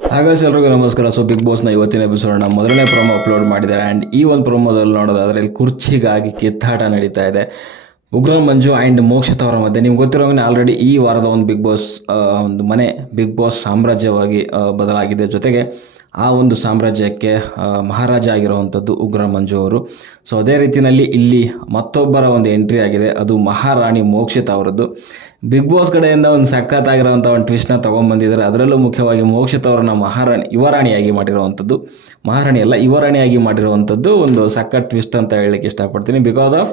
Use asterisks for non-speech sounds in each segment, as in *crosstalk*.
ಹಾಗಾಗಿ ಎಲ್ರಿಗೂ ನಮಸ್ಕಾರ. ಸೊ ಬಿಗ್ ಬಾಸ್ನ ಇವತ್ತಿನ ಎಪಿಸೋಡ್ನ ಮೊದಲನೇ ಪ್ರೊಮೋ ಅಪ್ಲೋಡ್ ಮಾಡಿದ್ದಾರೆ. ಆ್ಯಂಡ್ ಈ ಒಂದು ಪ್ರೊಮೋದಲ್ಲಿ ನೋಡೋದಾದ್ರೆ ಇಲ್ಲಿ ಕುರ್ಚಿಗಾಗಿ ಕಿತ್ತಾಟ ನಡೀತಾ ಇದೆ. ಉಗ್ರ ಮಂಜು ಆ್ಯಂಡ್ ಮೋಕ್ಷಿತ್ ಅವರ ಮಧ್ಯೆ. ನಿಮ್ಗೆ ಗೊತ್ತಿರೋಂಗೆ ಆಲ್ರೆಡಿ ಈ ವಾರದ ಒಂದು ಬಿಗ್ ಬಾಸ್ ಒಂದು ಮನೆ ಬಿಗ್ ಬಾಸ್ ಸಾಮ್ರಾಜ್ಯವಾಗಿ ಬದಲಾಗಿದೆ. ಜೊತೆಗೆ ಆ ಒಂದು ಸಾಮ್ರಾಜ್ಯಕ್ಕೆ ಮಹಾರಾಜ ಆಗಿರುವಂಥದ್ದು ಉಗ್ರ ಮಂಜು ಅವರು. ಸೊ ಅದೇ ರೀತಿಯಲ್ಲಿ ಇಲ್ಲಿ ಮತ್ತೊಬ್ಬರ ಒಂದು ಎಂಟ್ರಿ ಆಗಿದೆ. ಅದು ಮಹಾರಾಣಿ ಮೋಕ್ಷಿತ ಅವರದ್ದು. ಬಿಗ್ ಬಾಸ್ ಕಡೆಯಿಂದ ಒಂದು ಸಖತ್ತಾಗಿರೋಂಥ ಒಂದು ಟ್ವಿಸ್ಟ್ನ ತೊಗೊಂಬಂದಿದ್ದಾರೆ ಅದರಲ್ಲೂ ಮುಖ್ಯವಾಗಿ ಮೋಕ್ಷಿತ ಅವರನ್ನ ಮಹಾರಾಣಿ, ಯುವರಾಣಿಯಾಗಿ ಮಾಡಿರುವಂಥದ್ದು. ಮಹಾರಾಣಿ ಅಲ್ಲ, ಯುವರಾಣಿಯಾಗಿ ಮಾಡಿರುವಂಥದ್ದು ಒಂದು ಸಖತ್ ಟ್ವಿಸ್ಟ್ ಅಂತ ಹೇಳಲಿಕ್ಕೆ ಇಷ್ಟಪಡ್ತೀನಿ. ಬಿಕಾಸ್ ಆಫ್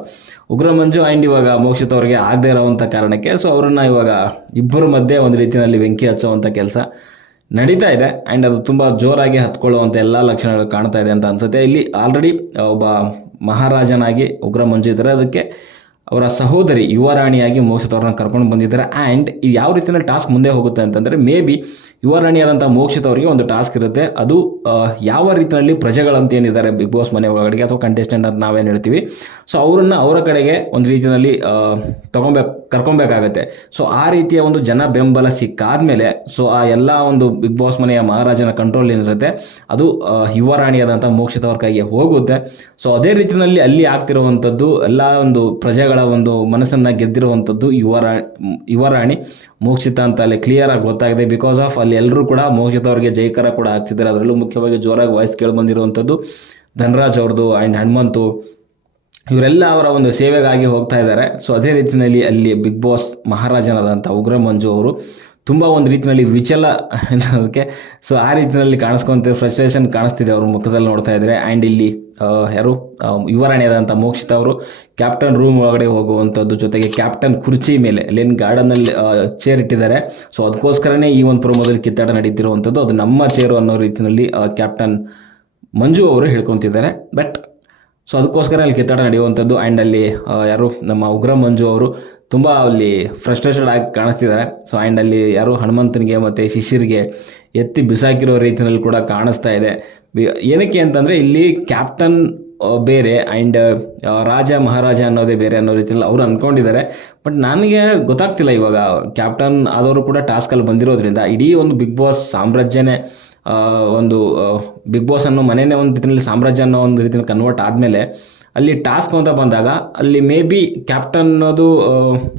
ಉಗ್ರ ಮಂಜು ಆ್ಯಂಡ್ ಇವಾಗ ಮೋಕ್ಷಿತ ಅವರಿಗೆ ಆಗದೇ ಇರೋವಂಥ ಕಾರಣಕ್ಕೆ ಸೊ ಅವರನ್ನು ಇವಾಗ ಇಬ್ಬರ ಮಧ್ಯೆ ಒಂದು ರೀತಿಯಲ್ಲಿ ಬೆಂಕಿ ಹಚ್ಚುವಂಥ ಕೆಲಸ ನಡೀತಾ ಇದೆ ಆ್ಯಂಡ್ ಅದು ತುಂಬ ಜೋರಾಗಿ ಹತ್ಕೊಳ್ಳುವಂಥ ಎಲ್ಲ ಲಕ್ಷಣಗಳು ಕಾಣ್ತಾ ಇದೆ ಅಂತ ಅನ್ಸುತ್ತೆ. ಇಲ್ಲಿ ಆಲ್ರೆಡಿ ಒಬ್ಬ ಮಹಾರಾಜನಾಗಿ ಉಗ್ರ ಮಂಜು ಇದ್ದಾರೆ ಅದಕ್ಕೆ ಅವರ ಸಹೋದರಿ ಯುವರಾಣಿಯಾಗಿ ಮೋಕ್ಷಿತ್ ಅವ್ರನ್ನ ಕರ್ಕೊಂಡು ಬಂದಿದ್ದಾರೆ. ಆ್ಯಂಡ್ ಇದು ಯಾವ ರೀತಿಯಲ್ಲಿ ಟಾಸ್ಕ್ ಮುಂದೆ ಹೋಗುತ್ತೆ ಅಂತಂದರೆ, ಮೇ ಬಿ ಯುವರಾಣಿಯಾದಂಥ ಮೋಕ್ಷಿತ್ ಅವರಿಗೆ ಒಂದು ಟಾಸ್ಕ್ ಇರುತ್ತೆ. ಅದು ಯಾವ ರೀತಿಯಲ್ಲಿ ಪ್ರಜೆಗಳಂತ ಏನಿದ್ದಾರೆ, ಬಿಗ್ ಬಾಸ್ ಮನೆ ಒಳಗಡೆಗೆ ಅಥವಾ ಕಂಟೆಸ್ಟೆಂಟ್ ಅಂತ ನಾವೇನು ಹೇಳ್ತೀವಿ. ಸೊ ಅವರನ್ನು ಅವರ ಕಡೆಗೆ ಒಂದು ರೀತಿಯಲ್ಲಿ ತೊಗೊಬೇಕು ಕರ್ಕೊಬೇಕಾಗತ್ತೆ. ಸೊ ಆ ರೀತಿಯ ಒಂದು ಜನ ಬೆಂಬಲ ಸಿಕ್ಕಾದ್ಮೇಲೆ ಸೊ ಆ ಎಲ್ಲ ಒಂದು ಬಿಗ್ ಬಾಸ್ ಮನೆಯ ಮಹಾರಾಜನ ಕಂಟ್ರೋಲ್ ಏನಿರುತ್ತೆ, ಅದು ಯುವರಾಣಿಯಾದಂಥ ಮೋಕ್ಷಿತ್ ಅವ್ರ ಕೈಗೆ ಹೋಗುತ್ತೆ. ಸೊ ಅದೇ ರೀತಿಯಲ್ಲಿ ಅಲ್ಲಿ ಆಗ್ತಿರುವಂಥದ್ದು, ಎಲ್ಲ ಒಂದು ಪ್ರಜೆಗಳ ಒಂದು ಮನಸ್ಸನ್ನು ಗೆದ್ದಿರುವಂಥದ್ದು ಯುವರ ಯುವರಾಣಿ ಮೋಕ್ಷಿತ ಅಂತ ಅಲ್ಲಿ ಕ್ಲಿಯರ್ ಆಗಿ ಗೊತ್ತಾಗಿದೆ. ಬಿಕಾಸ್ ಆಫ್ ಅಲ್ಲಿ ಎಲ್ಲರೂ ಕೂಡ ಮೋಕ್ಷಿತ ಅವರಿಗೆ ಜೈಕರ ಕೂಡ ಆಗ್ತಿದ್ದಾರೆ ಅದರಲ್ಲೂ ಮುಖ್ಯವಾಗಿ ಜೋರಾಗಿ ವಾಯ್ಸ್ ಕೇಳಿ ಬಂದಿರುವಂಥದ್ದು ಧನರಾಜ್ ಅವ್ರದ್ದು ಆ್ಯಂಡ್ ಹನುಮಂತು. ಇವರೆಲ್ಲ ಅವರ ಒಂದು ಸೇವೆಗಾಗಿ ಹೋಗ್ತಾ ಇದ್ದಾರೆ. ಸೊ ಅದೇ ರೀತಿಯಲ್ಲಿ ಅಲ್ಲಿ ಬಿಗ್ ಬಾಸ್ ಮಹಾರಾಜನಾದಂಥ ಉಗ್ರ ಮಂಜು ಅವರು ತುಂಬ ಒಂದು ರೀತಿಯಲ್ಲಿ ವಿಚಲ ಅನ್ನೋದಕ್ಕೆ. ಸೊ ಆ ರೀತಿಯಲ್ಲಿ ಕಾಣಿಸ್ಕೊಂತ ಫ್ರಸ್ಟ್ರೇಷನ್ ಕಾಣಿಸ್ತಿದೆ ಅವ್ರ ಮುಖದಲ್ಲಿ ನೋಡ್ತಾ ಇದ್ದಾರೆ ಆ್ಯಂಡ್ ಇಲ್ಲಿ ಯಾರು? ಯುವರಾಣಿಯಾದಂಥ ಮೋಕ್ಷಿತ ಅವರು ಕ್ಯಾಪ್ಟನ್ ರೂಮ್ ಒಳಗಡೆ ಹೋಗುವಂಥದ್ದು ಜೊತೆಗೆ ಕ್ಯಾಪ್ಟನ್ ಕುರ್ಚಿ ಮೇಲೆ ಅಲ್ಲೇನು ಗಾರ್ಡನಲ್ಲಿ ಚೇರ್ ಇಟ್ಟಿದ್ದಾರೆ. ಸೊ ಅದಕ್ಕೋಸ್ಕರನೇ ಈ ಒಂದು ಪ್ರೊಮೋದಲ್ಲಿ ಕಿತ್ತಾಟ ನಡೀತಿರುವಂಥದ್ದು ಅದು ನಮ್ಮ ಚೇರು ಅನ್ನೋ ರೀತಿಯಲ್ಲಿ ಕ್ಯಾಪ್ಟನ್ ಮಂಜು ಅವರು ಹೇಳ್ಕೊತಿದ್ದಾರೆ. ಬಟ್ ಸೊ ಅದಕ್ಕೋಸ್ಕರ ಅಲ್ಲಿ ಕಿತ್ತಾಟ ನಡೆಯುವಂಥದ್ದು ಆ್ಯಂಡ್ ಅಲ್ಲಿ ಯಾರು? ನಮ್ಮ ಉಗ್ರ ಮಂಜು ಅವರು ತುಂಬ ಅಲ್ಲಿ ಫ್ರಸ್ಟ್ರೇಷನ್ ಆಗಿ ಕಾಣಿಸ್ತಿದ್ದಾರೆ. ಸೊ ಆ್ಯಂಡ್ ಅಲ್ಲಿ ಯಾರು ಹನುಮಂತನಿಗೆ ಮತ್ತು ಶಿಷ್ಯರಿಗೆ ಎತ್ತಿ ಬಿಸಾಕಿರೋ ರೀತಿಯಲ್ಲಿ ಕೂಡ ಕಾಣಿಸ್ತಾ ಇದೆ. ಏನಕ್ಕೆ ಅಂತಂದರೆ ಇಲ್ಲಿ ಕ್ಯಾಪ್ಟನ್ ಬೇರೆ ಆ್ಯಂಡ್ ರಾಜ, ಮಹಾರಾಜ ಅನ್ನೋದೇ ಬೇರೆ ಅನ್ನೋ ರೀತಿಯಲ್ಲಿ ಅವರು ಅಂದ್ಕೊಂಡಿದ್ದಾರೆ ಬಟ್ ನನಗೆ ಗೊತ್ತಾಗ್ತಿಲ್ಲ ಇವಾಗ ಕ್ಯಾಪ್ಟನ್ ಆದವರು ಕೂಡ ಟಾಸ್ಕಲ್ಲಿ ಬಂದಿರೋದ್ರಿಂದ ಇಡೀ ಒಂದು ಬಿಗ್ ಬಾಸ್ ಸಾಮ್ರಾಜ್ಯನೇ ಒಂದು ಬಿಗ್ ಬಾಸ್ ಅನ್ನೋ ಮನೆಯೇ ಒಂದು ರೀತಿಯಲ್ಲಿ ಸಾಮ್ರಾಜ್ಯ ಅನ್ನೋ ಒಂದು ರೀತಿಯಲ್ಲಿ ಕನ್ವರ್ಟ್ ಆದಮೇಲೆ ಅಲ್ಲಿ ಟಾಸ್ಕ್ ಅಂತ ಬಂದಾಗ ಅಲ್ಲಿ ಮೇ ಬಿ ಕ್ಯಾಪ್ಟನ್ ಅನ್ನೋದು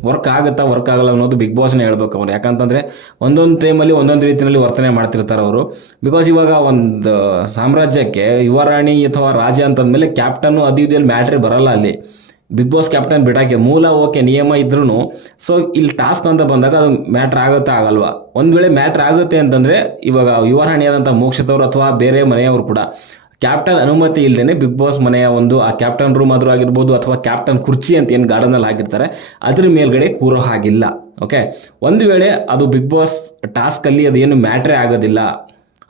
ವರ್ಕ್ ಆಗುತ್ತಾ ವರ್ಕ್ ಆಗಲ್ಲ ಅನ್ನೋದು ಬಿಗ್ ಬಾಸ್ನೇ ಹೇಳ್ಬೇಕು ಅವ್ರು ಯಾಕಂತಂದರೆ ಒಂದೊಂದು ಟೈಮಲ್ಲಿ ಒಂದೊಂದು ರೀತಿಯಲ್ಲಿ ವರ್ತನೆ ಮಾಡ್ತಿರ್ತಾರೆ ಅವರು. ಬಿಕಾಸ್ ಇವಾಗ ಒಂದು ಸಾಮ್ರಾಜ್ಯಕ್ಕೆ ಯುವರಾಣಿ ಅಥವಾ ರಾಜ ಅಂತಂದಮೇಲೆ ಕ್ಯಾಪ್ಟನ್ನು ಅದು ಇದೆಯಲ್ಲಿ ಮ್ಯಾಟ್ರಿ ಬರಲ್ಲ ಅಲ್ಲಿ. ಬಿಗ್ ಬಾಸ್ ಕ್ಯಾಪ್ಟನ್ ಬಿಡಾಕಿ ಮೂಲ ಓಕೆ ನಿಯಮ ಇದ್ರೂ ಸೊ ಇಲ್ಲಿ ಟಾಸ್ಕ್ ಅಂತ ಬಂದಾಗ ಅದು ಮ್ಯಾಟ್ರ್ ಆಗುತ್ತಾ ಆಗಲ್ವಾ? ಒಂದು ವೇಳೆ ಮ್ಯಾಟ್ರ್ ಆಗುತ್ತೆ ಅಂತಂದರೆ ಇವಾಗ ಯುವರಾಣಿಯಾದಂಥ ಮೋಕ್ಷದವರು ಅಥವಾ ಬೇರೆ ಮನೆಯವರು ಕೂಡ ಕ್ಯಾಪ್ಟನ್ ಅನುಮತಿ ಇಲ್ಲದೇ ಬಿಗ್ ಬಾಸ್ ಮನೆಯ ಒಂದು, ಆ ಕ್ಯಾಪ್ಟನ್ ರೂಮ್ ಆದರೂ ಆಗಿರ್ಬೋದು ಅಥವಾ ಕ್ಯಾಪ್ಟನ್ ಕುರ್ಚಿ ಅಂತ ಏನು ಗಾರ್ಡನಲ್ಲಿ ಹಾಕಿರ್ತಾರೆ, ಅದ್ರ ಮೇಲ್ಗಡೆ ಕೂರೋ ಹಾಗಿಲ್ಲ ಓಕೆ ಒಂದು ವೇಳೆ ಅದು ಬಿಗ್ ಬಾಸ್ ಟಾಸ್ಕಲ್ಲಿ ಅದೇನು ಮ್ಯಾಟ್ರೇ ಆಗೋದಿಲ್ಲ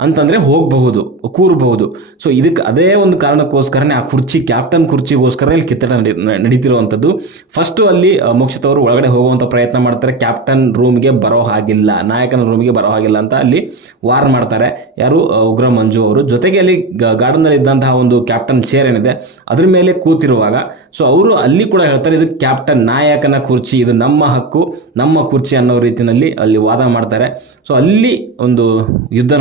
ಅಂತಂದರೆ ಹೋಗಬಹುದು, ಕೂರಬಹುದು. ಸೊ ಇದಕ್ಕೆ ಅದೇ ಒಂದು ಕಾರಣಕ್ಕೋಸ್ಕರನೇ ಆ ಕುರ್ಚಿ ಕ್ಯಾಪ್ಟನ್ ಕುರ್ಚಿಗೋಸ್ಕರ ಇಲ್ಲಿ ಕಿತ್ತಡ ನಡಿ ನಡೀತಿರುವಂಥದ್ದು. ಫಸ್ಟು ಅಲ್ಲಿ ಮೋಕ್ಷಿತವರು ಒಳಗಡೆ ಹೋಗುವಂಥ ಪ್ರಯತ್ನ ಮಾಡ್ತಾರೆ. ಕ್ಯಾಪ್ಟನ್ ರೂಮ್ಗೆ ಬರೋ ಹಾಗಿಲ್ಲ, ನಾಯಕನ ರೂಮ್ಗೆ ಬರೋ ಹಾಗಿಲ್ಲ ಅಂತ ಅಲ್ಲಿ ವಾರ್ ಮಾಡ್ತಾರೆ. ಯಾರು? ಉಗ್ರ ಮಂಜು ಅವರು. ಜೊತೆಗೆ ಅಲ್ಲಿ ಗಾರ್ಡನ್ನಲ್ಲಿ ಇದ್ದಂತಹ ಒಂದು ಕ್ಯಾಪ್ಟನ್ ಚೇರ್ ಏನಿದೆ, ಅದ್ರ ಮೇಲೆ ಕೂತಿರುವಾಗ ಸೊ ಅವರು ಅಲ್ಲಿ ಕೂಡ ಹೇಳ್ತಾರೆ, ಇದು ಕ್ಯಾಪ್ಟನ್ ನಾಯಕನ ಕುರ್ಚಿ, ಇದು ನಮ್ಮ ಹಕ್ಕು, ನಮ್ಮ ಕುರ್ಚಿ ಅನ್ನೋ ರೀತಿಯಲ್ಲಿ ಅಲ್ಲಿ ವಾದ ಮಾಡ್ತಾರೆ. ಸೊ ಅಲ್ಲಿ ಒಂದು ಯುದ್ಧ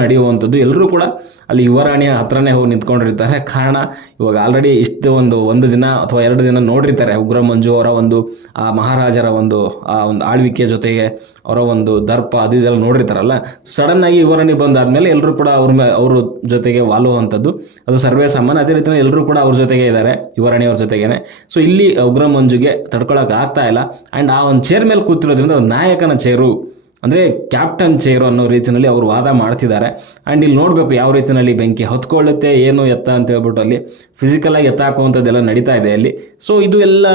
ನಡೆಯುವಂಥದ್ದು ಎಲ್ಲರೂ ಕೂಡ ಅಲ್ಲಿ ಯುವರಾಣಿಯ ಹತ್ರನೇ ಹೋಗಿ ನಿಂತ್ಕೊಂಡಿರ್ತಾರೆ. ಕಾರಣ ಇವಾಗ ಆಲ್ರೆಡಿ ಇಷ್ಟು ಒಂದು ಒಂದು ದಿನ ಅಥವಾ ಎರಡು ದಿನ ನೋಡಿರ್ತಾರೆ. ಉಗ್ರ ಮಂಜು ಅವರ ಒಂದು, ಆ ಮಹಾರಾಜರ ಒಂದು, ಆ ಒಂದು ಆಳ್ವಿಕೆಯ ಜೊತೆಗೆ ಅವರ ಒಂದು ದರ್ಪ ಅದು ಇದೆಲ್ಲ ನೋಡಿರ್ತಾರಲ್ಲ. ಸಡನ್ ಆಗಿ ಯುವರಾಣಿ ಬಂದಾದ್ಮೇಲೆ ಎಲ್ಲರೂ ಕೂಡ ಅವ್ರ ಮೇ ಅವ್ರ ಜೊತೆಗೆ ವಾಲುವಂಥದ್ದು. ಅದು ಸರ್ವೇ ಸಾಮಾನ್ಯ. ಅದೇ ರೀತಿಯಲ್ಲಿ ಎಲ್ಲರೂ ಕೂಡ ಅವ್ರ ಜೊತೆಗೆ ಇದ್ದಾರೆ, ಯುವರಾಣಿ ಅವ್ರ ಜೊತೆಗೇನೆ. ಸೊ ಇಲ್ಲಿ ಉಗ್ರ ಮಂಜುಗೆ ತಡ್ಕೊಳ್ಳೋಕೆ ಆಗ್ತಾ ಇಲ್ಲ. ಆ್ಯಂಡ್ ಆ ಒಂದು ಚೇರ್ ಮೇಲೆ ಕೂತಿರೋದ್ರಿಂದ ನಾಯಕನ ಚೇರು ಅಂದರೆ ಕ್ಯಾಪ್ಟನ್ ಚೇರು ಅನ್ನೋ ರೀತಿಯಲ್ಲಿ ಅವರು ವಾದ ಮಾಡ್ತಿದ್ದಾರೆ. ಆ್ಯಂಡ್ ಇಲ್ಲಿ ನೋಡಬೇಕು ಯಾವ ರೀತಿಯಲ್ಲಿ ಬೆಂಕಿ ಹೊತ್ಕೊಳ್ಳುತ್ತೆ, ಏನು ಎತ್ತ ಅಂತ ಹೇಳ್ಬಿಟ್ಟು ಅಲ್ಲಿ ಫಿಸಿಕಲಾಗಿ ಎತ್ತ ಹಾಕುವಂಥದ್ದೆಲ್ಲ ನಡೀತಾ ಇದೆ ಅಲ್ಲಿ. ಸೊ ಇದು ಎಲ್ಲ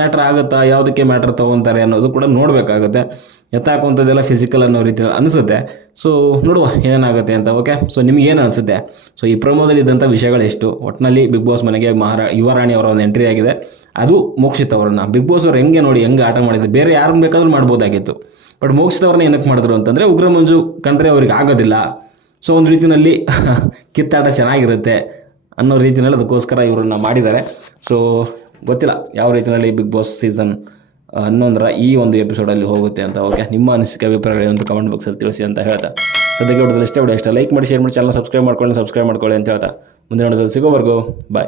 ಮ್ಯಾಟ್ರ್ ಆಗುತ್ತಾ, ಯಾವುದಕ್ಕೆ ಮ್ಯಾಟ್ರ್ ತೊಗೊತಾರೆ ಅನ್ನೋದು ಕೂಡ ನೋಡಬೇಕಾಗುತ್ತೆ. ಎತ್ತ ಹಾಕುವಂಥದ್ದೆಲ್ಲ ಫಿಸಿಕಲ್ ಅನ್ನೋ ರೀತಿಯಲ್ಲಿ ಅನಿಸುತ್ತೆ. ಸೊ ನೋಡುವ ಏನಾಗುತ್ತೆ ಅಂತ ಓಕೆ ಸೊ ಏನು ಅನಿಸುತ್ತೆ? ಸೊ ಈ ಪ್ರಮೋದಲ್ಲಿ ಇದ್ದಂಥ ವಿಷಯಗಳು ಎಷ್ಟು? ಒಟ್ಟಿನಲ್ಲಿ ಬಿಗ್ ಬಾಸ್ ಮನೆಗೆ ಮಹಾರಾ ಯುವರಾಣಿ ಅವರ ಒಂದು ಎಂಟ್ರಿ ಆಗಿದೆ. ಅದು ಮೋಕ್ಷಿತ್ ಅವರನ್ನು. ಬಿಗ್ ಬಾಸ್ ಅವ್ರು ಹೆಂಗೆ ನೋಡಿ ಹೆಂಗೆ ಆಟ ಮಾಡಿದ್ರು? ಬೇರೆ ಯಾರನ್ನ ಬೇಕಾದ್ರೂ ಮಾಡ್ಬೋದಾಗಿತ್ತು. ಬಟ್ ಮೋಕ್ಷಿತ್ ಅವ್ರನ್ನ ಏನಕ್ಕೆ ಮಾಡಿದ್ರು ಅಂತಂದರೆ, ಉಗ್ರ ಮಂಜು ಕಂಡ್ರೆ ಅವ್ರಿಗೆ ಆಗೋದಿಲ್ಲ. ಸೊ ಒಂದು ರೀತಿಯಲ್ಲಿ *laughs* ಕಿತ್ತಾಟ ಚೆನ್ನಾಗಿರುತ್ತೆ ಅನ್ನೋ ರೀತಿಯಲ್ಲಿ ಅದಕ್ಕೋಸ್ಕರ ಇವರನ್ನ ಮಾಡಿದ್ದಾರೆ. ಸೊ ಗೊತ್ತಿಲ್ಲ ಯಾವ ರೀತಿಯಲ್ಲಿ ಬಿಗ್ ಬಾಸ್ ಸೀಸನ್ ಹನ್ನೊಂದರ ಈ ಒಂದು ಎಪಿಸೋಡಲ್ಲಿ ಹೋಗುತ್ತೆ ಅಂತ. ಓಕೆ ನಿಮ್ಮ ಅನಿಸಿಕೆ, ಅಭಿಪ್ರಾಯಗಳು ಕಮೆಂಟ್ ಬಾಕ್ಸಲ್ಲಿ ತಿಳಿಸಿ ಅಂತ ಹೇಳ್ತಾ. ಸದ್ಯಕ್ಕೆ ವಿಡಿಯೋದಲ್ಲಿ ಇಷ್ಟೇ ವಿಡಿಯೋ ಇಷ್ಟ. ಲೈಕ್ ಮಾಡಿ ಶೇರ್ ಮಾಡಿ ಚಾನಲ್ ಸಬ್ಸ್ಕ್ರೈಬ್ ಮಾಡ್ಕೊಳ್ಳಿ ಸಬ್ಸ್ಕ್ರೈಬ್ ಮಾಡ್ಕೊಳ್ಳಿ ಅಂತ ಹೇಳ್ತಾ. ಮುಂದಿನ ವಿಡಿಯೋದಲ್ಲಿ ಸಿಗೋವರೆಗೂ ಬಾಯ್